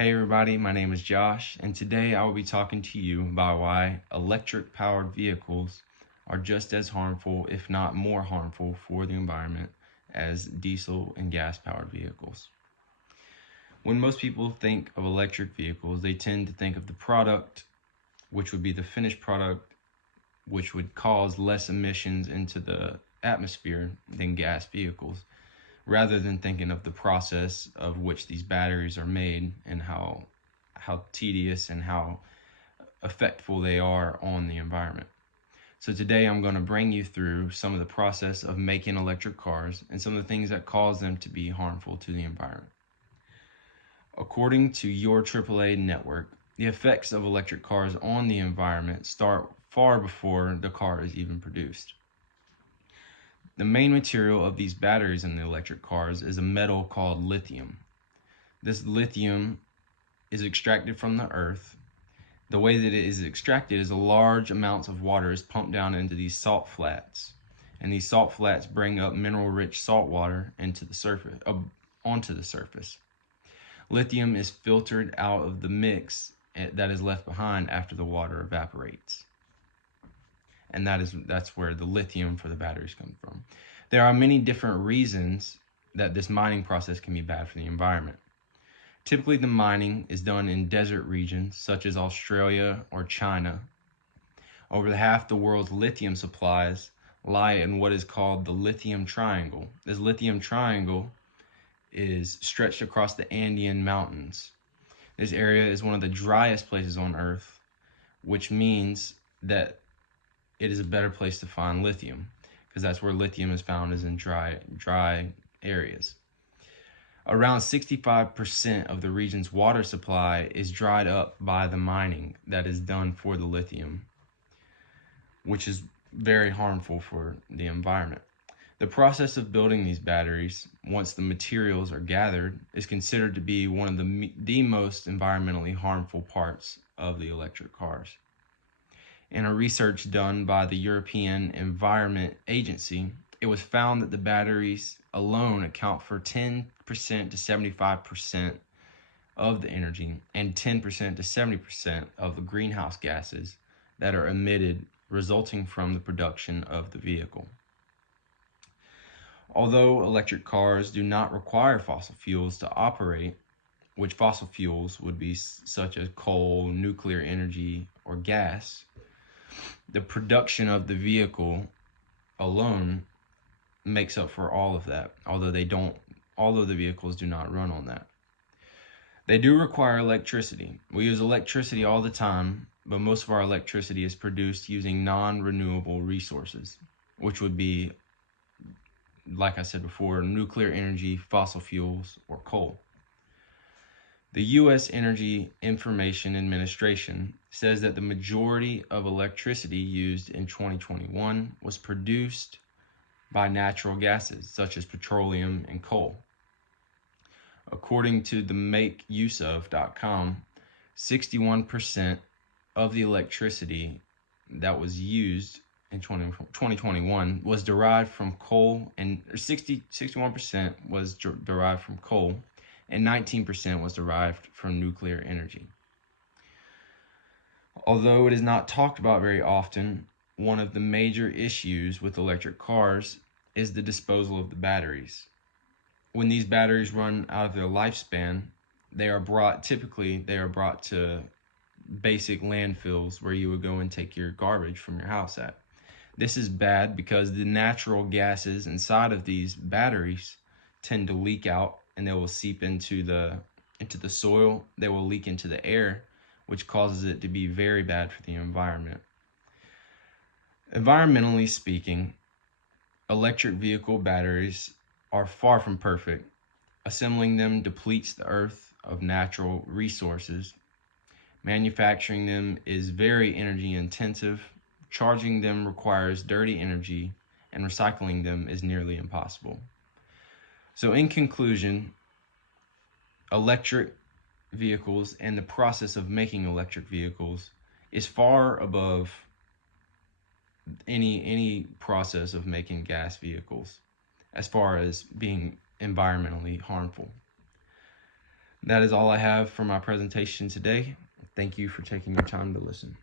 Hey everybody, my name is Josh, and today I will be talking to you about why electric powered vehicles are just as harmful, if not more harmful, for the environment as diesel and gas powered vehicles. When most people think of electric vehicles, they tend to think of the product, which would be the finished product, which would cause less emissions into the atmosphere than gas vehicles, rather than thinking of the process of which these batteries are made and how tedious and how effectful they are on the environment. So today I'm going to bring you through some of the process of making electric cars and some of the things that cause them to be harmful to the environment. According to your AAA network, the effects of electric cars on the environment start far before the car is even produced. The main material of these batteries in the electric cars is a metal called lithium. This lithium is extracted from the earth. The way that it is extracted is a large amounts of water is pumped down into these salt flats, and these salt flats bring up mineral-rich salt water into the surface, onto the surface. Lithium is filtered out of the mix that is left behind after the water evaporates, and that's where the lithium for the batteries comes from. There are many different reasons that this mining process can be bad for the environment. Typically, the mining is done in desert regions such as Australia or China. Over half the world's lithium supplies lie in what is called the lithium triangle. This lithium triangle is stretched across the Andean mountains. This area is one of the driest places on Earth, which means that it is a better place to find lithium, because that's where lithium is found, is in dry areas. Around 65% of the region's water supply is dried up by the mining that is done for the lithium, which is very harmful for the environment. The process of building these batteries, once the materials are gathered, is considered to be one of the most environmentally harmful parts of the electric cars. In a research done by the European Environment Agency, it was found that the batteries alone account for 10% to 75% of the energy and 10% to 70% of the greenhouse gases that are emitted resulting from the production of the vehicle. Although electric cars do not require fossil fuels to operate, which fossil fuels would be such as coal, nuclear energy, or gas, the production of the vehicle alone makes up for all of that, although the vehicles do not run on that. They do require electricity. We use electricity all the time, but most of our electricity is produced using non-renewable resources, which would be, like I said before, nuclear energy, fossil fuels, or coal. The U.S. Energy Information Administration says that the majority of electricity used in 2021 was produced by natural gases such as petroleum and coal. According to the makeuseof.com, 61% of the electricity that was used in 2021 was derived from coal, and 61% was derived from coal, and 19% was derived from nuclear energy. Although it is not talked about very often, one of the major issues with electric cars is the disposal of the batteries. When these batteries run out of their lifespan, they are brought to basic landfills where you would go and take your garbage from your house at. This is bad because the natural gases inside of these batteries tend to leak out, and they will seep into the soil. They will leak into the air, which causes it to be very bad for the environment. Environmentally speaking, electric vehicle batteries are far from perfect. Assembling them depletes the earth of natural resources. Manufacturing them is very energy intensive. Charging them requires dirty energy, and recycling them is nearly impossible. So in conclusion, electric vehicles and the process of making electric vehicles is far above any process of making gas vehicles as far as being environmentally harmful. That is all I have for my presentation today. Thank you for taking your time to listen.